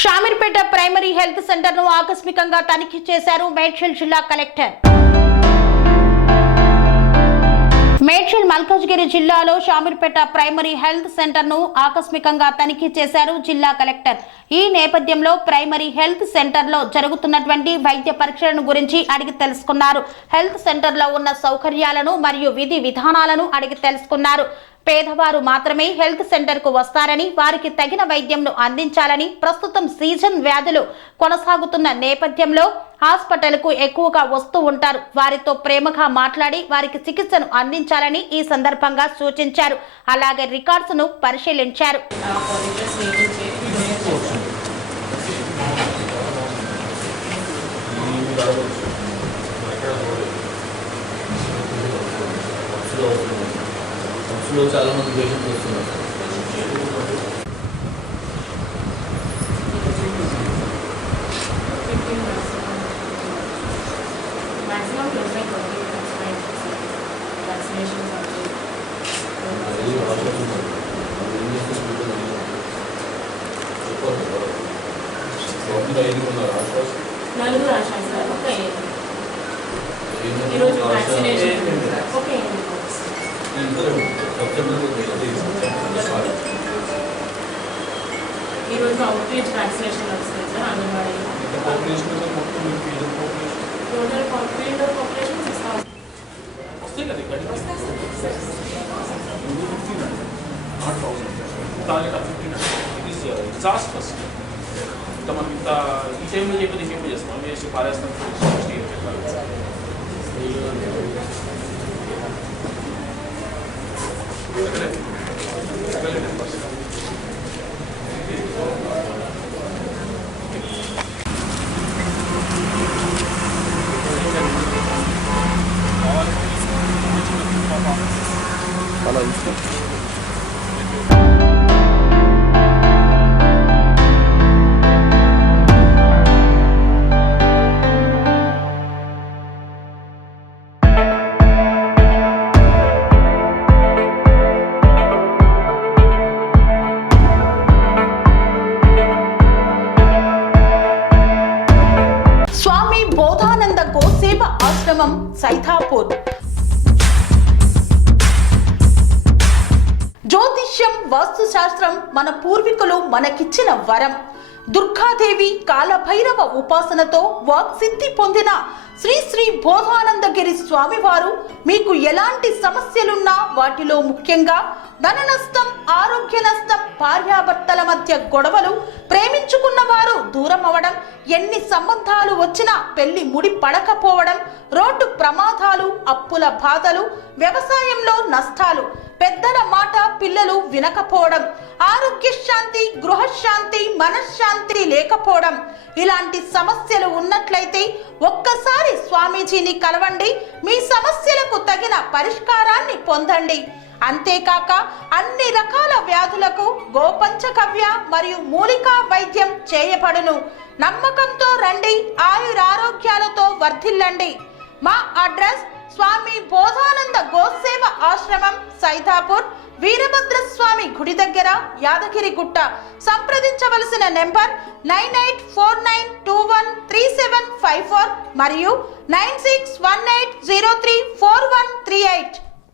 Shamirpet primary health centre ను ఆకస్మికంగా తనిఖీ చేశారు మేడ్చల్ జిల్లా కలెక్టర్. మేడ్చల్ మల్కాజ్గిరి జిల్లాలో షామీర్పేట ప్రైమరీ హెల్త్ సెంటర్ ను ఆకస్మికంగా తనిఖీ చేశారు జిల్లా కలెక్టర్. ఈ నేపథ్యంలో ప్రైమరీ హెల్త్ సెంటర్ లో జరుగుతున్నటువంటి వైద్య పరీక్షలను గురించి అడిగి తెలుసుకున్నారు. హెల్త్ సెంటర్ లో ఉన్న సౌకర్యాలను మరియు విధి విధానాలను అడిగి తెలుసుకున్నారు. పేదవారు మాత్రమే హెల్త్ సెంటర్ కు వస్తారని, వారికి తగిన వైద్యంను అందించాలని, ప్రస్తుతం సీజన్ వ్యాధులు కొనసాగుతున్న నేపథ్యంలో హాస్పిటల్ కు ఎక్కువగా వస్తూ ఉంటారు. వారితో ప్రేమగా మాట్లాడి వారికి చికిత్సను అందించాలని ఈ సందర్భంగా సూచించారు. అలాగే రికార్డ్స్ ను పరిశీలించారు. చాలా మంది పేషెంట్స్ వస్తున్నారు. నలుగురు ఆశా సార్ ఒక ఈరోజు వ్యాక్సినేషన్ ఓకే ఈరోజు అవుట్ రీచ్ వ్యాక్సినేషన్ వస్తుంది సార్ అంగన్వాడీ టోటల్ పాపులేషన్ 6,000 మనం ఇంత ఈ టైంలో చెప్పి మేము చేస్తాం వేసి పారేస్తాం. స్వామి బోధానంద గోసేవ ఆశ్రమం సైథాపూర్. జ్యోతిష్యం, వాస్తుశాస్త్రం మన పూర్వీకులు మనకిచ్చిన వరం. దుర్గాదేవి, కాలభైరవ ఉపాసనతో వాక్సిద్ధి పొందిన శ్రీ శ్రీ బోధానందగిరి స్వామివారు మీకు ఎలాంటి సమస్యలున్నా, వాటిలో ముఖ్యంగా ధన నష్టం, ఆరోగ్య నష్టం, భార్యాభర్తల మధ్య గొడవలు, ప్రేమించుకున్న వారు దూరం అవడం, ఎన్ని సంబంధాలు వచ్చినా పెళ్లి ముడి పడకపోవడం, రోడ్డు ప్రమాదాలు, అప్పుల బాధలు, వ్యవసాయంలో నష్టాలు, పెద్దల మాట పిల్లలు వినకపోవడం, ఆరోగ్య శాంతి, గృహశాంతి, మనశ్శాంతి లేకపోవడం, ఇలాంటి సమస్యలు ఉన్నట్లయితే ఒక్కసారి స్వామీజీని కలవండి. మీ సమస్యలకు తగిన పరిష్కారాన్ని పొందండి. అంతేకాక అన్ని రకాల వ్యాధులకు గోపంచకవ్య మరియు మూలికా వైద్యం చేయబడును. నమ్మకంతో రండి, ఆయురారోగ్యాలతో వర్ధిల్లండి. మా అడ్రస్ స్వామి బోధానంద గోసేవ ఆశ్రమం, సైథాపూర్, వీరభద్రస్వామి గుడి దగ్గర, యాదగిరిగుట్ట. సంప్రదించవలసిన నెంబర్ 9849213754 మరియు 9618034138.